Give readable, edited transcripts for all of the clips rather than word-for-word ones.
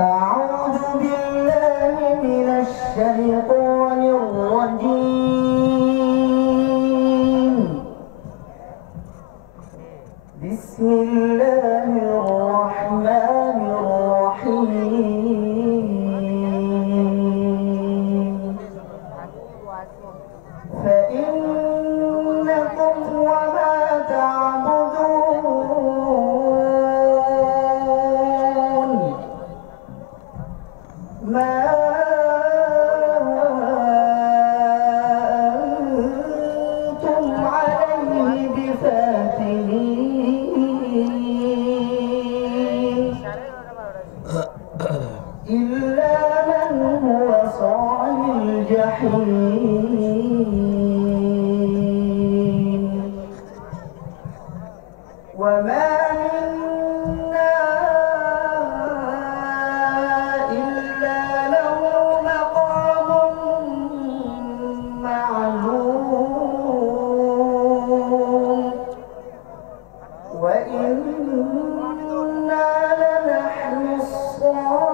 أعوذ بالله من الشيطان الرجيم. بسم الله الرحمن الرحيم. فإنكم وما تعبدون ما أنتم عليه بفاتنين إلا من هو صال الجحيم. وما منا إلا له مقام معلوم وإنا لنحن الصافون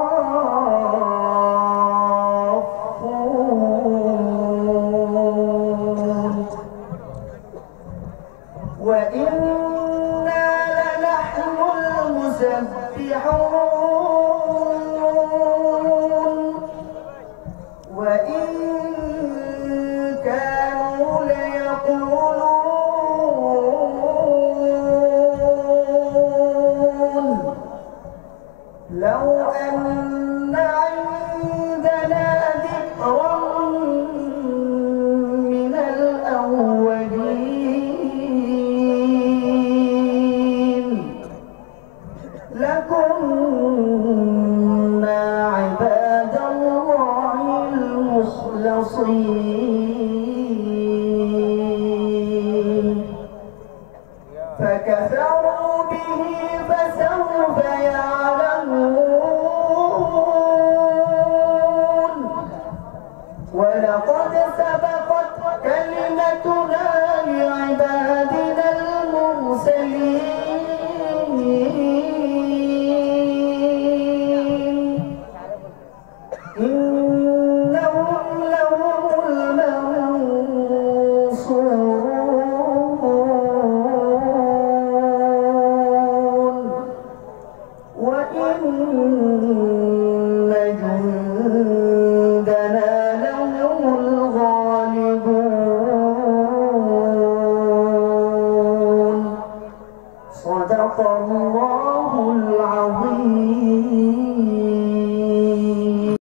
وإنا لنحن المسبحون وإن كانوا ليقولون لو أن عندنا ذكرا من الأولين لكنا عباد الله المخلصين فكفروا به فسوف يعلمون. ولقد سبقت كلمتنا لعبادنا المرسلين إنهم لهم المنصورون وإن